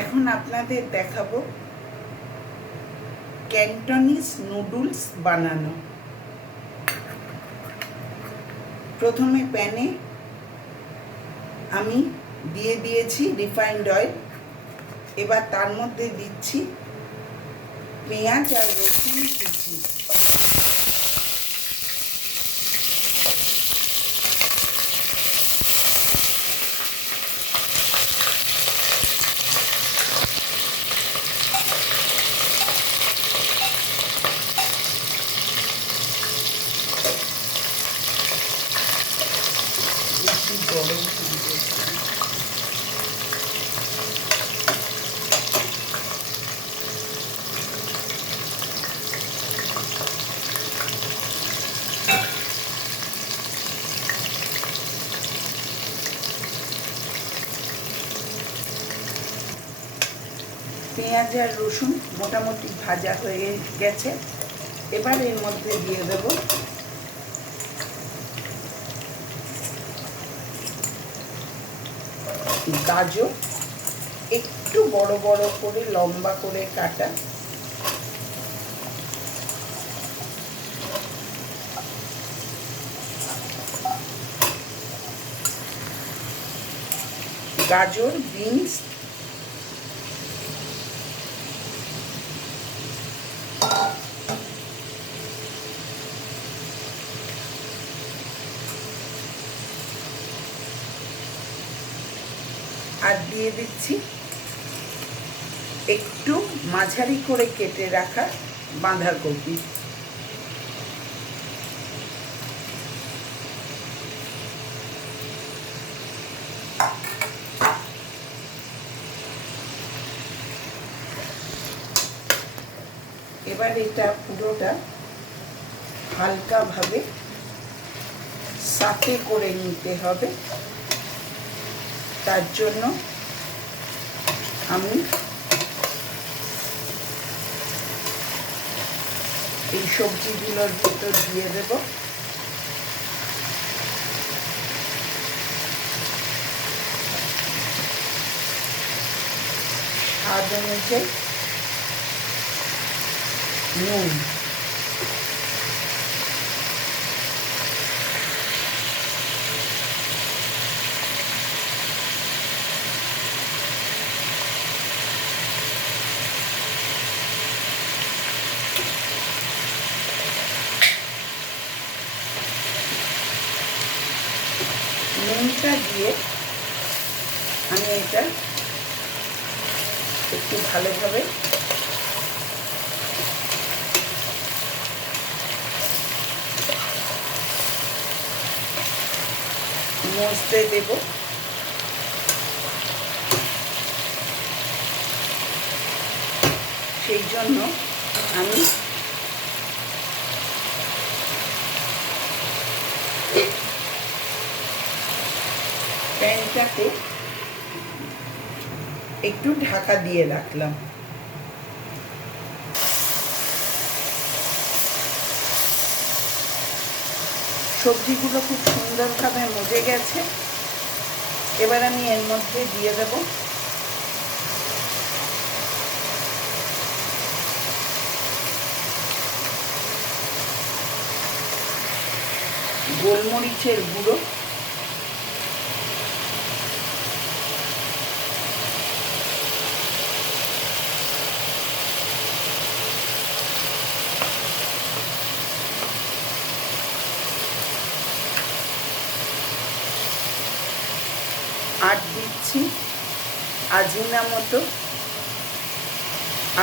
এখন আপনাদের দেখাবো ক্যান্টনিজ নুডলস বানানো। প্রথমে প্যানে আমি দিয়ে দিয়েছি রিফাইন্ড অয়েল। এবার তার মধ্যে দিচ্ছি পেঁয়াজ আর রসুন কুচি। গরম পেঁয়াজ আর রসুন মোটামুটি ভাজা হয়ে গেছে। এবার এর মধ্যে দিয়ে দেব গাজর, একটু বড় বড় করে লম্বা করে কাটা, গাজর, বিনস, আর দিয়ে দিচ্ছি একটু মাঝারি করে কেটে রাখা বাঁধাকপি। এবার এটা পুরোটা হালকাভাবে সাতে করে নিতে হবে। তার জন্য আমি এই সবজিগুলোর ভিতর দিয়ে দেব স্বাদ অনুযায়ী নুন, নুনটা দিয়ে আমি এটা একটু ভালোভাবে মজতে দেব। সেই জন্য আমি প্যানটাতে একটু ঢাকা দিয়ে রাখলাম। সবজিগুলো খুব সুন্দরভাবে মজে গেছে। এবার আমি এর মধ্যে দিয়ে দেব গোলমরিচের গুঁড়ো, আর দিচ্ছি আজিনামোটো।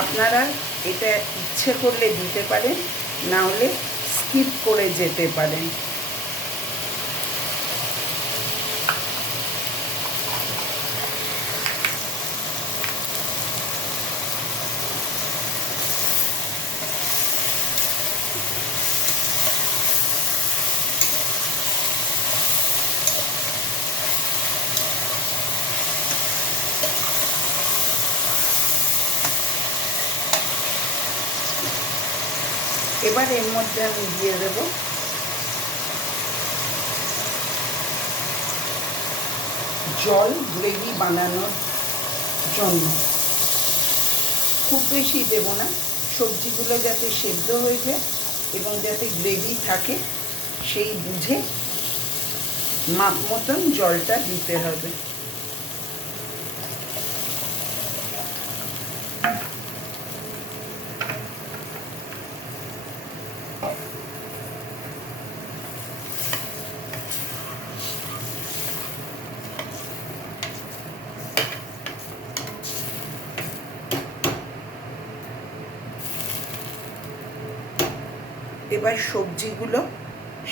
আপনারা এটা ইচ্ছে করলে দিতে পারেন, না হলে স্কিপ করে যেতে পারেন। এবার এর মধ্যে আমি দিয়ে দেব জল গ্রেভি বানানোর জন্য। খুব বেশি দেব না, সবজিগুলো যাতে সেদ্ধ হয়ে যায় এবং যাতে গ্রেভি থাকে সেই বুঝে মাপ মতন জলটা দিতে হবে। এবার সবজিগুলো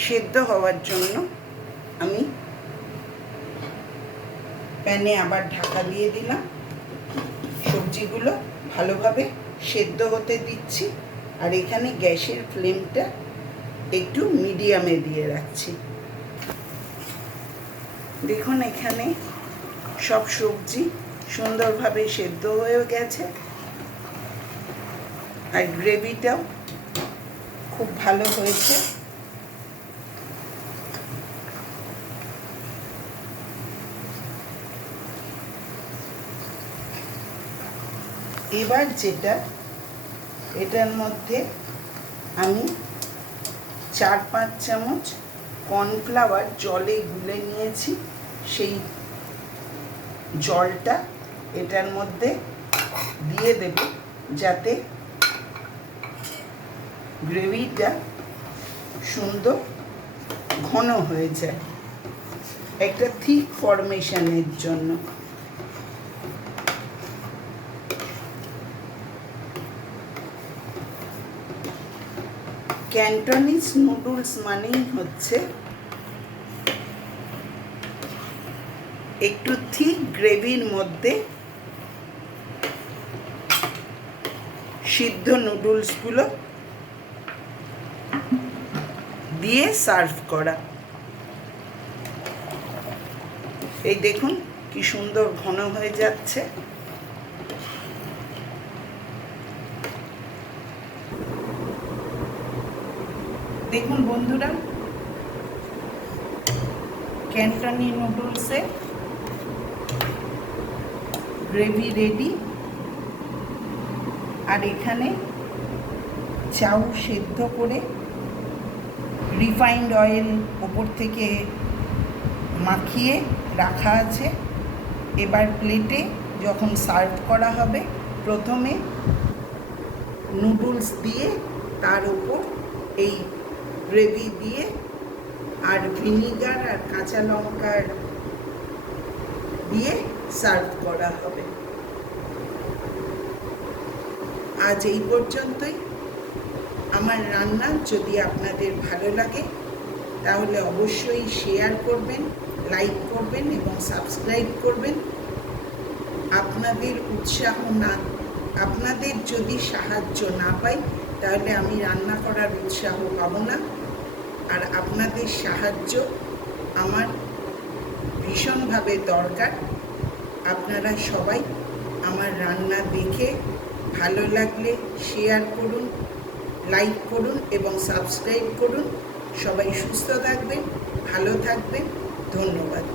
সেদ্ধ হওয়ার জন্য আমি প্যানে আবার ঢাকা দিয়ে দিলাম। সবজিগুলো ভালোভাবে সেদ্ধ হতে দিচ্ছি, আর এখানে গ্যাসের ফ্লেমটা একটু মিডিয়ামে দিয়ে রাখছি। দেখুন এখানে সব সবজি সুন্দরভাবে সেদ্ধ হয়ে গেছে, আর গ্রেভিটাও খুব ভালো হয়েছে। এবার এটার মধ্যে আমি 4-5 চামচ কর্নফ্লাওয়ার জলে গুলে নিয়েছি, সেই জলটা এটার মধ্যে দিয়ে দেব যাতে গ্রেভিটা সুন্দর ঘন হয়ে যায়, একটা থিক ফরমেশনের জন্য। ক্যান্টনিজ নুডলস মানেই হচ্ছে একটু থিক গ্রেভির মধ্যে সিদ্ধ নুডলসগুলো দিয়ে সার্ভ করা। এই দেখুন কি সুন্দর ঘন হয়ে যাচ্ছে। দেখুন বন্ধুরা, ক্যান্টনি নুডলসে গ্রেভি রেডি। আর এখানে চাউ সেদ্ধ করে রিফাইন্ড অয়েল ওপর থেকে মাখিয়ে রাখা আছে। এবার প্লেটে যখন সার্ভ করা হবে, প্রথমে নুডলস দিয়ে তার ওপর এই গ্রেভি দিয়ে আর ভিনিগার আর কাঁচা লঙ্কার দিয়ে সার্ভ করা হবে। আজ এই পর্যন্তই। আমার রান্না যদি আপনাদের ভালো লাগে তাহলে অবশ্যই শেয়ার করবেন, লাইক করবেন এবং সাবস্ক্রাইব করবেন। আপনাদের যদি সাহায্য না পাই তাহলে আমি রান্না করার উৎসাহ পাবো না। আর আপনাদের সাহায্য আমার ভীষণভাবে দরকার। আপনারা সবাই আমার রান্না দেখে ভালো লাগলে শেয়ার করুন, লাইক করুন এবং সাবস্ক্রাইব করুন। সবাই সুস্থ থাকবেন, ভালো থাকবেন। ধন্যবাদ।